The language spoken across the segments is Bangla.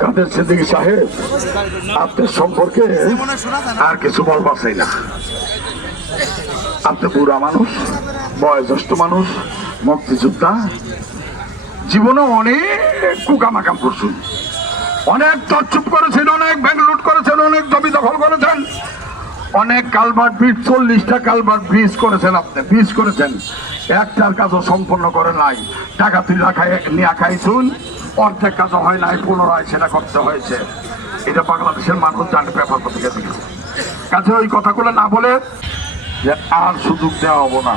কাদের সিদ্দিকী সাহেব? আপনার সম্পর্কে আর কিছু বলবার চাই না। আপনি বুড়া মানুষ, বয়োজ্যেষ্ঠ মানুষ, মুক্তিযোদ্ধা। জীবনে অনেক কুকামাকাম করছেন। অনেক তরচুপ করেছেন, অনেক ব্যাংক লুট করেছেন, অনেক জমি দখল করেছেন। অনেক কালভার্ট ব্রিজ, চল্লিশটা কালভার্ট ব্রিজ করেছেন আপনি, ব্রিজ করেছেন। একটার কাজও সম্পন্ন করে নাই। টাকা তুই রাখাই নিয়ে খাইছুন। অর্ধেক কাজও হয় নাই, পুনরায় সেটা করতে হয়েছে। এটা বাংলাদেশের মানুষ জানে, পেপার পত্রিকা দেখেছে কাছে ওই কথাগুলো না বলে যে আর সুযোগ দেওয়া হব না।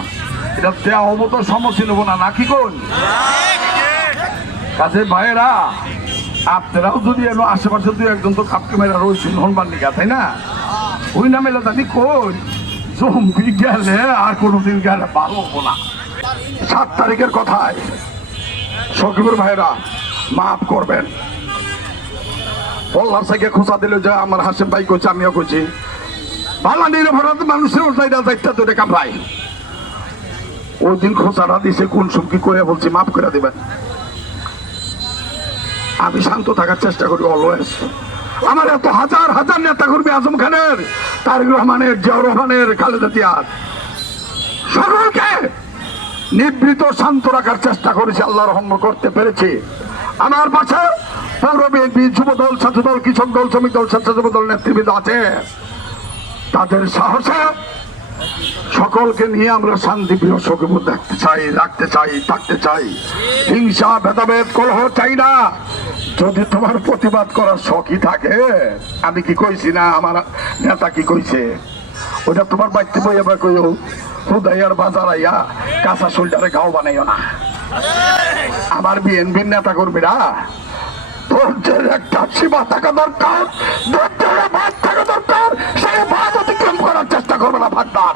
এটা দেওয়া হব তো সমস্যা নেব না নাকি কোন কাছে ভাইয়েরা, আপনারাও যদি এলো, আশেপাশে দুই একজন তো কাপকে মেরা রয়েছেন হনবার নিকা, তাই না? ওই নামে দাদি কই? জম্বি গেলে আর কোনোদিন গেলে ভালো হব না। সাত তারিখের কথায় সকিবুর ভাইরা মাফ করবেন। পল্লার সাইকে খোঁচা দিল যে আমার হাসিম ভাই কইছে, আমিও কইছি। ভালো নির্ভরত মানুষের যাইটা যাইটা ধরে কামড়াই ওই দিন খোঁচাটা দিছে, কোন সুমকি করে বলছি, মাফ করে দিবেন। আমি শান্ত থাকার চেষ্টা করি অলওয়েজ আমার এত হাজার হাজার নেতা কর্মী আজম খানের, তারেক রহমানের, জিয়াউর রহমানের, খালেদা জিয়ার। সকলকে নিবৃত শান্ত রাখার চেষ্টা করেছি আল্লাহ রহম করতে পেরেছি। আমার পাশে পৌর বিএনপি যুব দল ছাত্র দল কৃষক দল, শ্রমিক দল স্বেচ্ছাসেবক দল নেতৃবৃন্দ আছে। তাদের সাহসে সকলকে নিয়ে আমরা শান্তি প্রিয় সকিপুর দেখতে চাই, রাখতে চাই, থাকতে চাই। হিংসা, ভেদাভেদ, কলহ চাই না। যদি তোমার প্রতিবাদ করার শখই থাকে, আমি কি কইছি না? আমার নেতা কি কইছে? ওটা তোমার বাড়িতে বই এবার কইও, হুদাইয়ার বাজার আইয়া কাঁচা শোল্ডারে ঘাও বানাইও না। আমার বিএনপির নেতা কর্মীরা ধৈর্যের একটা সীমা থাকা দরকার, ধৈর্যের থাকা দরকার, সেই অতিক্রম করার চেষ্টা করবে না ভাগদার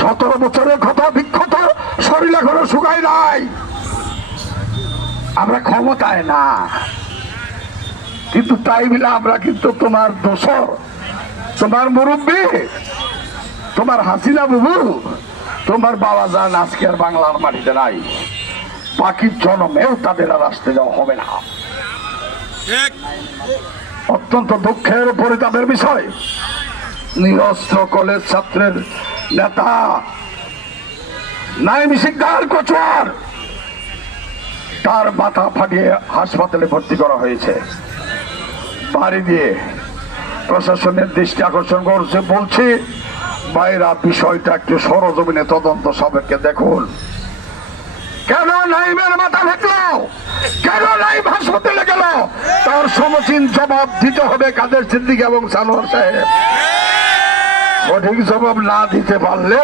সতেরো বছরের ক্ষত বিক্ষত, শরীর এখনও শুকায় নাই। আমরা ক্ষমতায় না। কিন্তু তাই বলে আমরা কিন্তু তোমার দোষর, তোমার মুরব্বী, তোমার হাসিনা বুবু তোমার বাবা যান আজকে আর বাংলার মাটিতে নাই। পাখির জনমেও তাদের আর আসতে দেওয়া হবে না। অত্যন্ত দুঃখের পরিতাপের বিষয়। নিরস্ত্র কলেজ ছাত্রের নেতা নাইম সিকদার কচুয়ার। তার মাথা ফাটিয়ে হাসপাতালে ভর্তি করা হয়েছে। বাড়ি দিয়ে প্রশাসনের দৃষ্টি আকর্ষণ করছে বলছি বাইরা বিষয়টা একটু সরজমিনে তদন্ত সাপেক্ষে দেখুন। কেন নাইমের মাথা ফেটলো কেন নাইম হাসপাতালে গেল? তার সমচীন জবাব দিতে হবে কাদের সিদ্দিক এবং সানোয়ার সাহেব। সঠিক জবাব না দিতে পারলে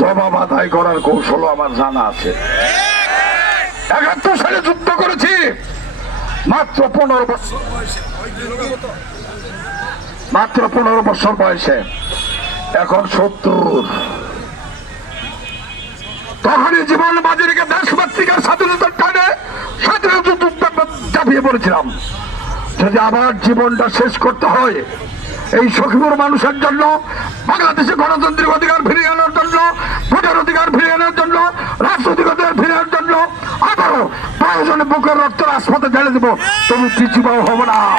জবাব আদায় করার কৌশল আমার জানা আছে। একাত্তর সালে যুদ্ধ করেছি। মাত্র পনেরো বছর। মাত্র পনেরো বছর বয়সে। এখন সত্তর। তখনই জীবন বাজি রেখে দেশমাতৃকার স্বাধীনতার টানে স্বাধীনতা চাপিয়ে পড়েছিলাম। যদি আবার জীবনটা শেষ করতে হয়, এই সখীপুর মানুষের জন্য, বাংলাদেশে গণতান্ত্রিক অধিকার ফিরিয়ে আনার জন্য, ভোটের অধিকার ফিরিয়ে আনার জন্য, রাজনৈতিক অধিকার ফিরিয়ে আনার জন্য, আবারও প্রয়োজনে বুকের রক্ত রাজপথে ঢেলে দেবো। তুমি পিছু হব না।